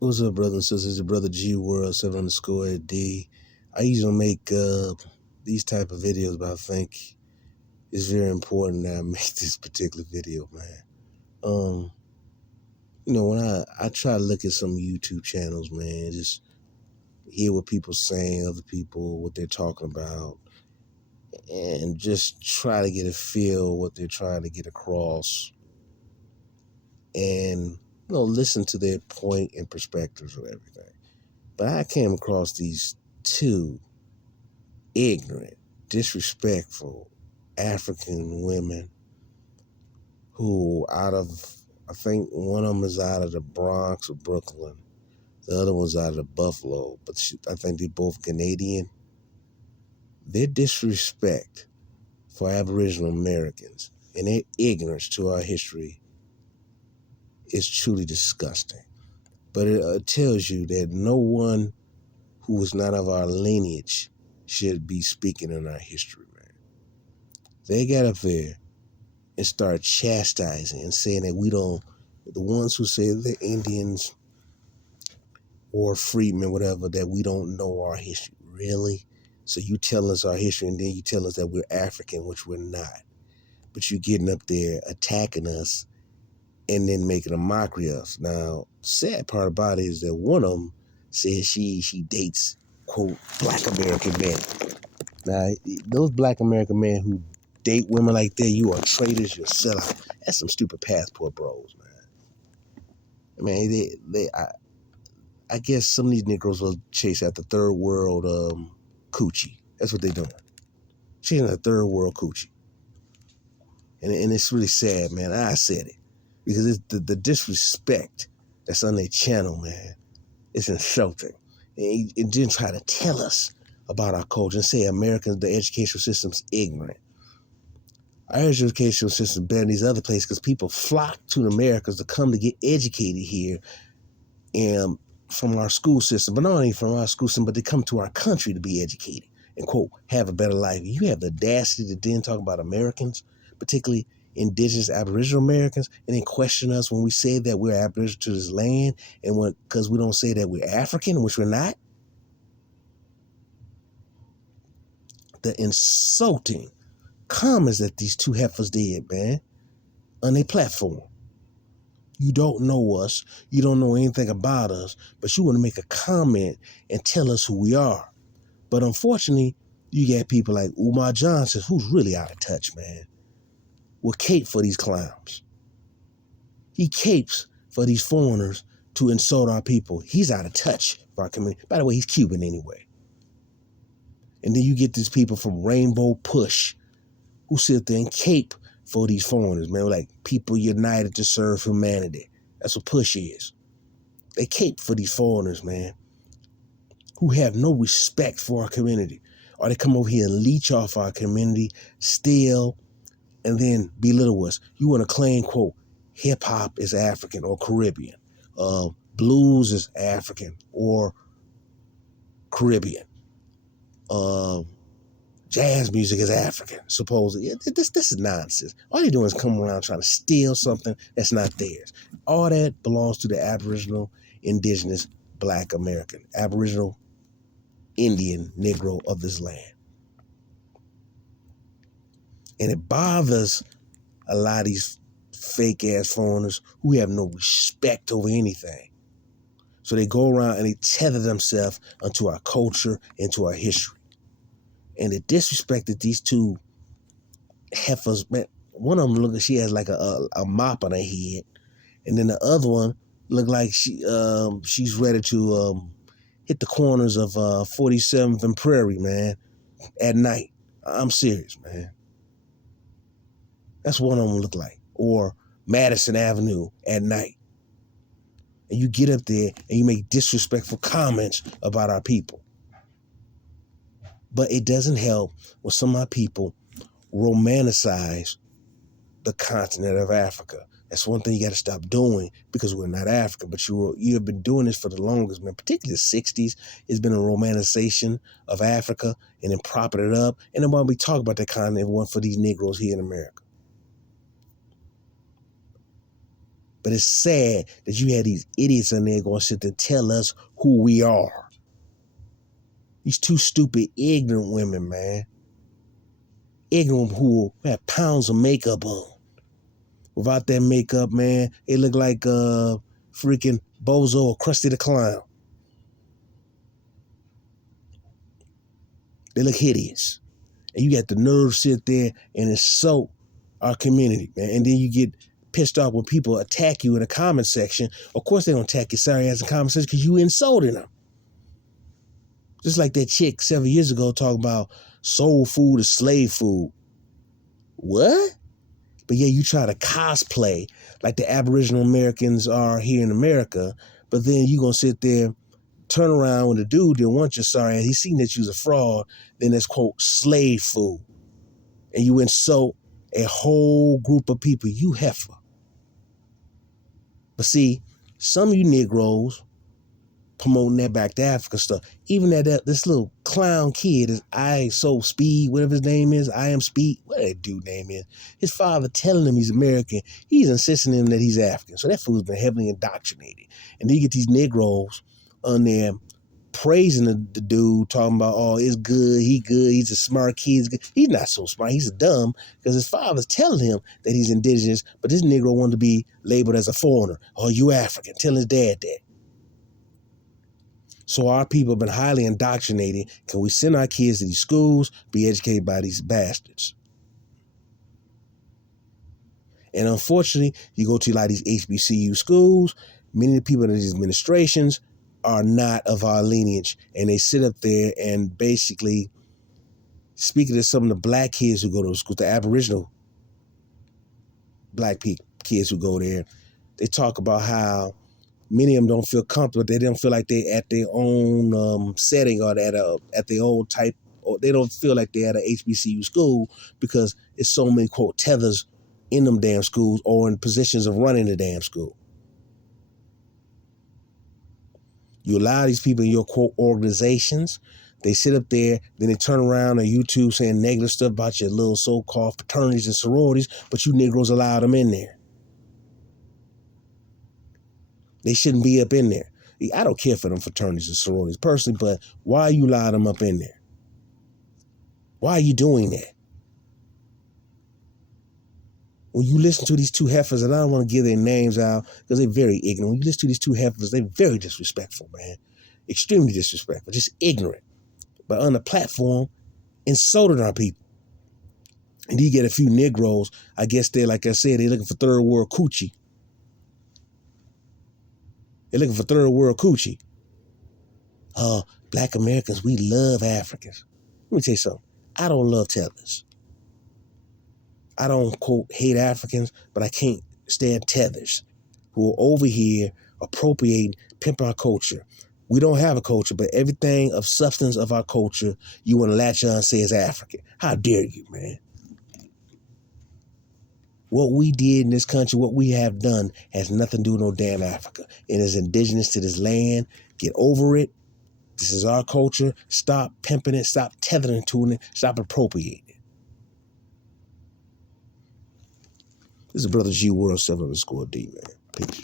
What's up, brothers and sisters? It's your brother G World 7_D. I usually make these type of videos, but I think it's very important that I make this particular video, man. When I try to look at some YouTube channels, man, just hear what people saying, other people, what they're talking about, and just try to get a feel what they're trying to get across, and listen to their point and perspectives of everything. But I came across these two ignorant, disrespectful African women who I think one of them is out of the Bronx or Brooklyn. The other one's out of Buffalo, but I think they're both Canadian. Their disrespect for Aboriginal Americans and their ignorance to our history is truly disgusting. But it tells you that no one who is not of our lineage should be speaking in our history, man. They got up there and start chastising and saying that the ones who say the Indians or freedmen, whatever, that we don't know our history. Really? So you tell us our history and then you tell us that we're African, which we're not. But you getting up there attacking us and then making a mockery of us. Now, sad part about it is that one of them says she dates, quote, black American men. Now, those black American men who date women like that, you are traitors, you're sellout. That's some stupid passport bros, man. I guess some of these Negroes will chase after third world coochie. That's what they're doing. Chasing the third world coochie. And it's really sad, man. I said it. Because it's the disrespect that's on their channel, man. It's insulting. And then try to tell us about our culture and say Americans, the educational system's ignorant. Our educational system better than these other places because people flock to the Americas to come to get educated here and from our school system. But not only from our school system, but they come to our country to be educated and, quote, have a better life. You have the audacity to then talk about Americans, particularly indigenous Aboriginal Americans, and then question us when we say that we're Aboriginal to this land and because we don't say that we're African, which we're not. The insulting comments that these two heifers did, man, on their platform. You don't know us. You don't know anything about us, but you want to make a comment and tell us who we are. But unfortunately, you get people like Umar Johnson, who's really out of touch, man, will cape for these clowns. He capes for these foreigners to insult our people. He's out of touch for our community. By the way, he's Cuban anyway. And then you get these people from Rainbow Push who sit there and cape for these foreigners, man. Like people united to serve humanity. That's what Push is. They cape for these foreigners, man, who have no respect for our community. Or they come over here and leech off our community, steal, and then belittle us. You want to claim, quote, hip-hop is African or Caribbean. Blues is African or Caribbean. Jazz music is African, supposedly. This is nonsense. All they're doing is come around trying to steal something that's not theirs. All that belongs to the Aboriginal, Indigenous, Black American, Aboriginal, Indian, Negro of this land. And it bothers a lot of these fake-ass foreigners who have no respect over anything. So they go around and they tether themselves onto our culture and to our history. And the disrespect that these two heifers, man, one of them she has like a mop on her head, and then the other one look like she's ready to hit the corners of 47th and Prairie, man, at night. I'm serious, man. That's what one of them look like. Or Madison Avenue at night. And you get up there and you make disrespectful comments about our people. But it doesn't help when some of our people romanticize the continent of Africa. That's one thing you got to stop doing because we're not African. But you have been doing this for the longest, man. Particularly the 60s, it's been a romanticization of Africa and then propping it up. And then while we talk about that continent, one for these Negroes here in America. But it's sad that you had these idiots in there going to sit and tell us who we are. These two stupid, ignorant women, man. Ignorant who have pounds of makeup on. Without that makeup, man, they look like freaking Bozo or Krusty the Clown. They look hideous. And you got the nerve to sit there and insult our community, man. And then you get pissed off when people attack you in the comment section. Of course they don't attack your sorry ass in the comment section because you insulting them. Just like that chick 7 years ago talking about soul food is slave food. What? But yeah, you try to cosplay like the Aboriginal Americans are here in America, but then you gonna sit there, turn around when the dude didn't want your sorry ass, he seen that you was a fraud, then that's quote slave food. And you insult a whole group of people, you heifer. But see, some of you Negroes promoting that back to Africa stuff. Even this little clown kid is Speed, whatever his name is, I Am Speed, whatever that dude name is. His father telling him he's American, he's insisting him that he's African. So that fool's been heavily indoctrinated. And then you get these Negroes on there praising the dude, talking about, oh, it's good, he's a smart kid. He's not so smart, he's dumb, because his father's telling him that he's indigenous, but this Negro wanted to be labeled as a foreigner. Oh, you African, tell his dad that. So our people have been highly indoctrinated. Can we send our kids to these schools, be educated by these bastards? And unfortunately, you go to a lot of these HBCU schools, many of the people in these administrations are not of our lineage. And they sit up there and basically, speaking to some of the black kids who go to the school, the Aboriginal black kids who go there, they talk about how many of them don't feel comfortable. They don't feel like they're at their own setting or at their own type, or they don't feel like they're at an HBCU school because it's so many, quote, tethers in them damn schools or in positions of running the damn school. You allow these people in your, quote, organizations, they sit up there, then they turn around on YouTube saying negative stuff about your little so-called fraternities and sororities, but you Negroes allow them in there. They shouldn't be up in there. I don't care for them fraternities and sororities personally, but why you allow them up in there? Why are you doing that? When you listen to these two heifers, and I don't want to give their names out because they're very ignorant. When you listen to these two heifers, they're very disrespectful, man. Extremely disrespectful, just ignorant. But on the platform, insulting our people. And you get a few Negroes, I guess they're, like I said, they're looking for third world coochie. They're looking for third world coochie. Black Americans, we love Africans. Let me tell you something. I don't love Tethers. I don't, quote, hate Africans, but I can't stand Tethers who are over here appropriating, pimp our culture. We don't have a culture, but everything of substance of our culture, you want to latch on and say is African. How dare you, man? What we did in this country, what we have done, has nothing to do with no damn Africa. It is indigenous to this land. Get over it. This is our culture. Stop pimping it. Stop tethering to it. Stop appropriating it. This is Brother G World 7_D, man. Peace.